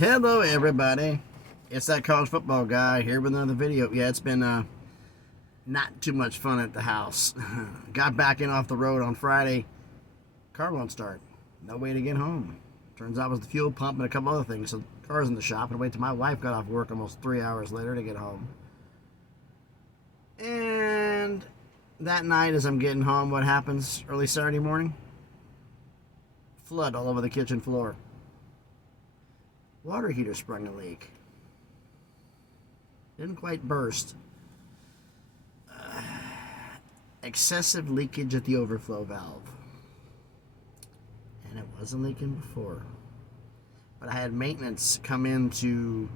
Hello everybody, it's that college football guy here with another video. Yeah, it's been not too much fun at the house. Got back in off the road on Friday. Car won't start. No way to get home. Turns out it was the fuel pump and a couple other things. So the car's in the shop, and wait till my wife got off work almost 3 hours later to get home. And that night as I'm getting home, what happens early Saturday morning? Flood all over the kitchen floor. Water heater sprung a leak. Didn't quite burst. Excessive leakage at the overflow valve. And it wasn't leaking before. But I had maintenance come in to...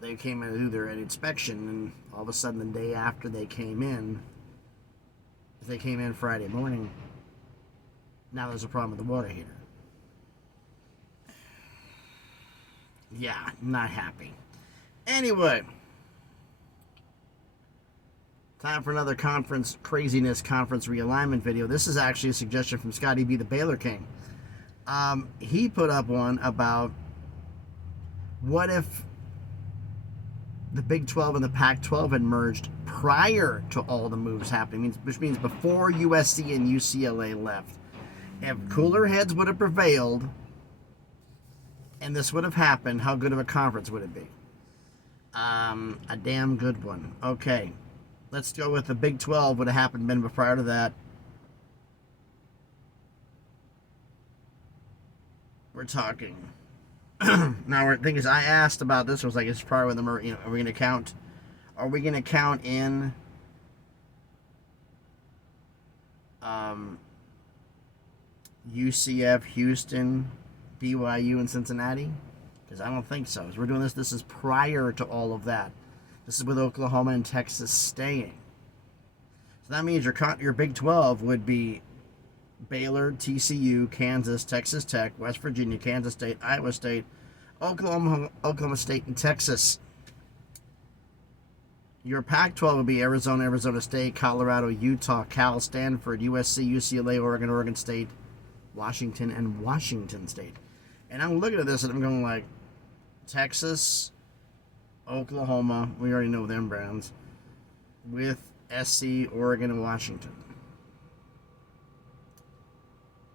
they came in to do their inspection, and all of a sudden the day after they came in Friday morning, now there's a problem with the water heater. Yeah, not happy. Anyway, time for another conference realignment video. This is actually a suggestion from Scotty, the Baylor King. He put up one about what if the Big 12 and the Pac-12 had merged prior to all the moves happening, which means before USC and UCLA left. If cooler heads would have prevailed and this would have happened, how good of a conference would it be? A damn good one. Okay, let's go with the Big 12 would have happened been prior to that. We're talking. Now, the thing is, I asked about this. I was like, it's prior with the merger. You know, are we going to count in UCF, Houston, BYU, and Cincinnati? Because I don't think so. As we're doing this, this is prior to all of that. This is with Oklahoma and Texas staying. So that means your Big 12 would be Baylor, TCU, Kansas, Texas Tech, West Virginia, Kansas State, Iowa State, Oklahoma State, and Texas. Your Pac-12 would be Arizona, Arizona State, Colorado, Utah, Cal, Stanford, USC, UCLA, Oregon, Oregon State, Washington, and Washington State. And I'm looking at this and I'm going like, Texas, Oklahoma, we already know them brands, with SC, Oregon, and Washington.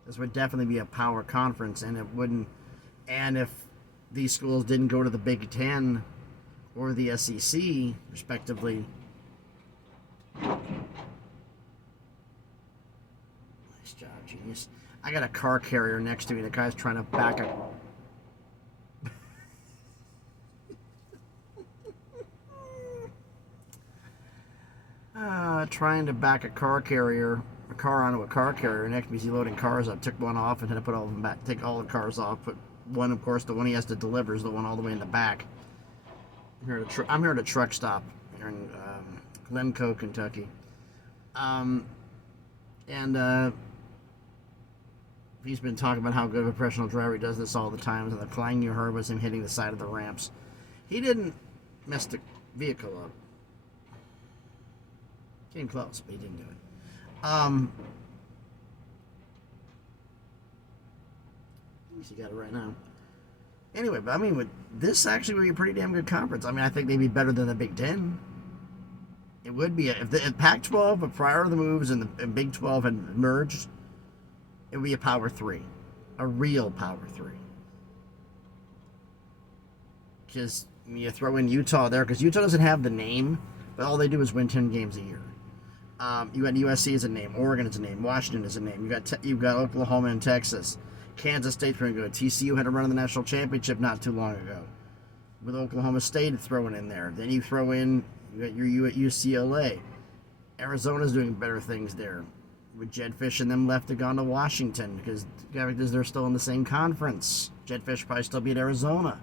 This would definitely be a power conference, and it wouldn't. And if these schools didn't go to the Big Ten or the SEC, respectively, nice job, genius. I got a car carrier next to me. The guy's trying to back a. Trying to back a car onto a car carrier next to me. He's loading cars up. Took one off and had to put all of them back. Take all the cars off. Put one, of course, the one he has to deliver is the one all the way in the back. I'm here at a truck stop here in Glencoe, Kentucky. He's been talking about how good of a professional driver. He does this all the time. And the clang you heard was him hitting the side of the ramps. He didn't mess the vehicle up. Came close, but he didn't do it. At least he got it right now. Anyway, but I mean, this actually would be a pretty damn good conference. I mean, I think they'd be better than the Big Ten. It would be. If the Pac-12, but prior to the moves and the Big 12 had merged, it would be a Power 3. A real Power 3. Because you throw in Utah there, because Utah doesn't have the name, but all they do is win 10 games a year. You got USC as a name, Oregon as a name, Washington as a name. You've got Oklahoma and Texas. Kansas State's pretty good. TCU had a run in the national championship not too long ago. With Oklahoma State throwing in there. Then you throw in, you got your UCLA. Arizona's doing better things there. With Jedfish and them left to gone to Washington because they're still in the same conference. Jedfish probably still beat Arizona.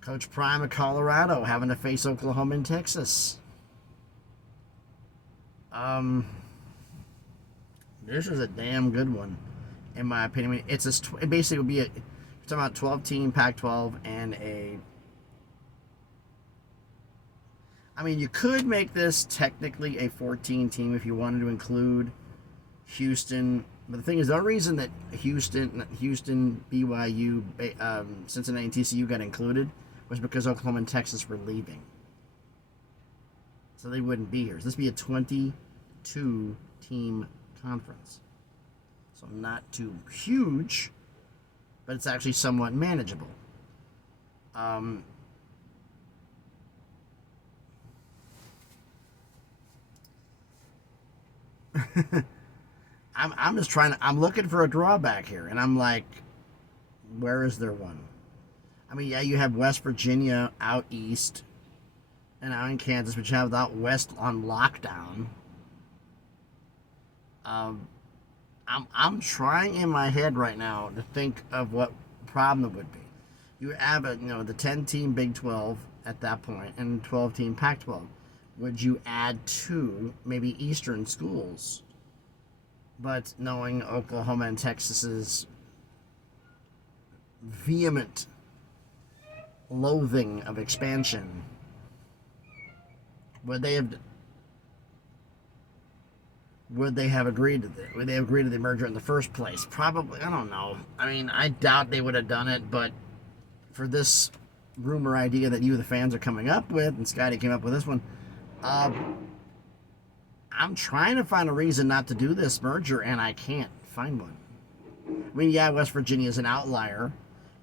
Coach Prime of Colorado having to face Oklahoma and Texas. This is a damn good one, in my opinion. I mean, it basically would be you're talking about 12-team Pac-12 and I mean, you could make this technically a 14 team if you wanted to include Houston But the thing is, the reason that Houston, BYU, Cincinnati, and TCU got included was because Oklahoma and Texas were leaving. So they wouldn't be here. So this would be a 22-team conference. So not too huge, but it's actually somewhat manageable. I'm just I'm looking for a drawback here, and I'm like, where is there one? I mean, yeah, you have West Virginia out east and out in Kansas, but you have out west on lockdown. I'm trying in my head right now to think of what problem it would be. You have the 10-team Big 12 at that point and 12-team Pac-12. Would you add 2 maybe Eastern schools? But knowing Oklahoma and Texas's vehement loathing of expansion, would they have agreed to this? Would they have agreed to the merger in the first place? Probably. I don't know. I mean, I doubt they would have done it, but for this rumor idea that you, the fans, are coming up with, and Scotty came up with this one, I'm trying to find a reason not to do this merger, and I can't find one. I mean, yeah, West Virginia is an outlier,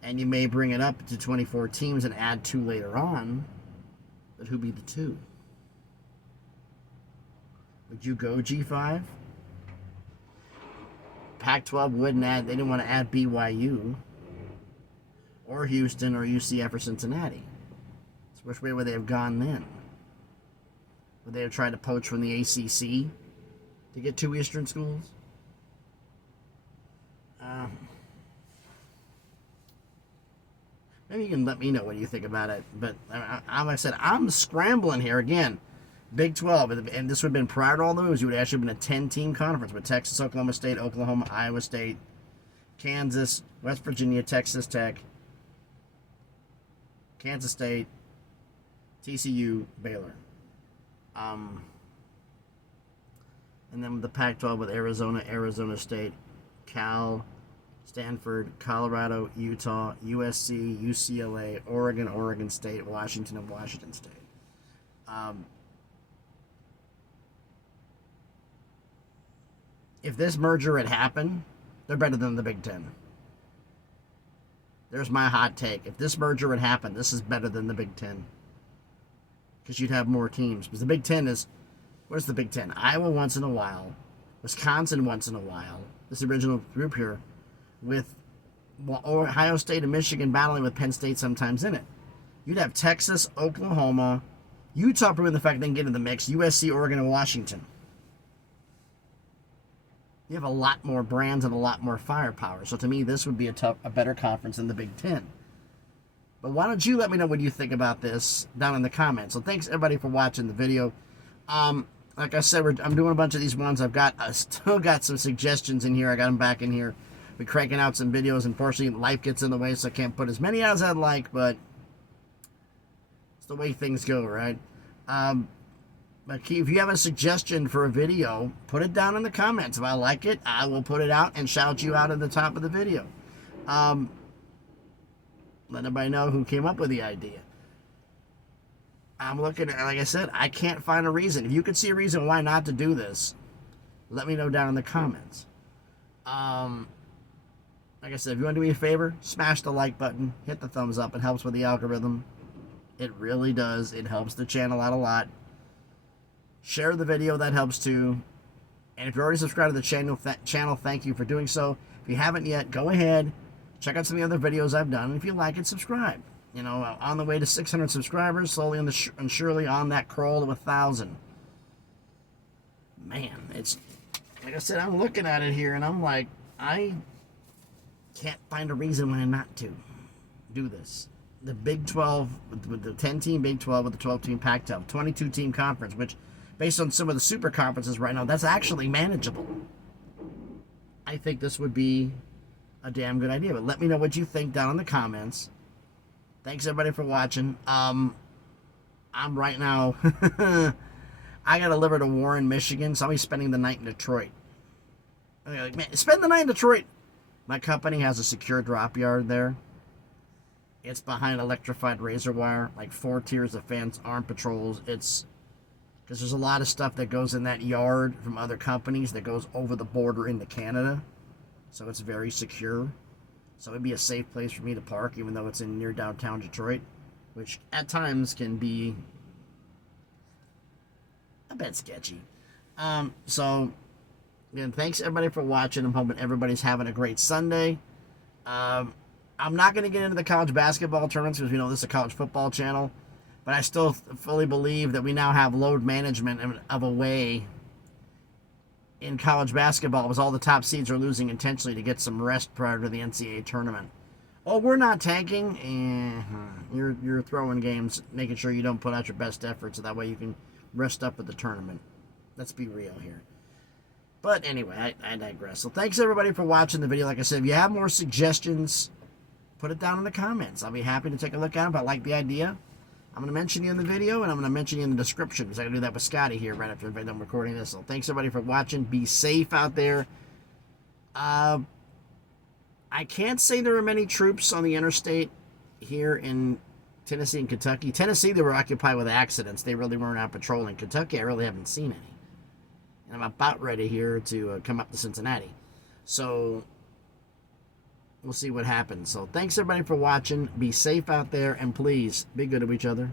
and you may bring it up to 24 teams and add 2 later on, but who'd be the 2? Would you go G5? Pac-12 wouldn't add, they didn't want to add BYU, or Houston, or UCF, or Cincinnati. So which way would they have gone then? Would they have tried to poach from the ACC to get 2 Eastern schools? Maybe you can let me know what you think about it. But like I said, I'm scrambling here again. Big 12, and this would have been prior to all those. You would have actually been a 10-team conference with Texas, Oklahoma State, Oklahoma, Iowa State, Kansas, West Virginia, Texas Tech, Kansas State, TCU, Baylor. And then with the Pac-12 with Arizona, Arizona State, Cal, Stanford, Colorado, Utah, USC, UCLA, Oregon, Oregon State, Washington, and Washington State. If this merger had happened, they're better than the Big Ten. There's my hot take. If this merger had happened, this is better than the Big Ten. Because you'd have more teams. Because the Big Ten is, what is the Big Ten? Iowa once in a while. Wisconsin once in a while. This original group here. With Ohio State and Michigan battling with Penn State sometimes in it. You'd have Texas, Oklahoma, Utah proving the fact they can get in the mix, USC, Oregon, and Washington. You have a lot more brands and a lot more firepower. So to me, this would be a better conference than the Big Ten. But why don't you let me know what you think about this down in the comments. So thanks everybody for watching the video. Like I said, I'm doing a bunch of these ones. I still got some suggestions in here. I got them back in here. We're cranking out some videos. Unfortunately, life gets in the way, so I can't put as many out as I'd like, but it's the way things go, right? But if you have a suggestion for a video, put it down in the comments. If I like it, I will put it out and shout you out at the top of the video. Let everybody know who came up with the idea. I'm looking at, like I said, I can't find a reason. If you could see a reason why not to do this, let me know down in the comments. Like I said, if you want to do me a favor, smash the like button, hit the thumbs up. It helps with the algorithm. It really does. It helps the channel out a lot. Share the video, that helps too. And if you're already subscribed to the channel, thank you for doing so. If you haven't yet, go ahead, check out some of the other videos I've done. And if you like it, subscribe. You know, on the way to 600 subscribers, slowly and surely on that crawl to 1,000. Man, it's, like I said, I'm looking at it here, and I'm like, I can't find a reason why not to do this. The Big 12, with the 10-team Big 12, with the 12-team Pac-12, 22-team conference, which, based on some of the super conferences right now, that's actually manageable. I think this would be a damn good idea. But let me know what you think down in the comments. Thanks, everybody, for watching. I'm right now, I got to deliver to Warren, Michigan, so I'll be spending the night in Detroit. Like, man, spend the night in Detroit. My company has a secure drop yard there. It's behind electrified razor wire, like 4 tiers of fence, armed patrols. It's because there's a lot of stuff that goes in that yard from other companies that goes over the border into Canada. So it's very secure. So it'd be a safe place for me to park, even though it's in near downtown Detroit, which at times can be a bit sketchy. So again, thanks everybody for watching. I'm hoping everybody's having a great Sunday. I'm not going to get into the college basketball tournaments because we know this is a college football channel, but I still fully believe that we now have load management of a way in college basketball because all the top seeds are losing intentionally to get some rest prior to the NCAA tournament. Oh, we're not tanking. You're throwing games, making sure you don't put out your best effort so that way you can rest up at the tournament. Let's be real here. But anyway, I digress. So thanks everybody for watching the video. Like I said, if you have more suggestions, put it down in the comments. I'll be happy to take a look at them if I like the idea. I'm going to mention you in the video, and I'm going to mention you in the description because I can do that with Scotty here right after I'm recording this. So thanks everybody for watching. Be safe out there. I can't say there are many troops on the interstate here in Tennessee and Kentucky. Tennessee, they were occupied with accidents. They really weren't out patrolling. Kentucky, I really haven't seen any. And I'm about ready here to come up to Cincinnati. So we'll see what happens. So thanks everybody for watching. Be safe out there, and please be good to each other.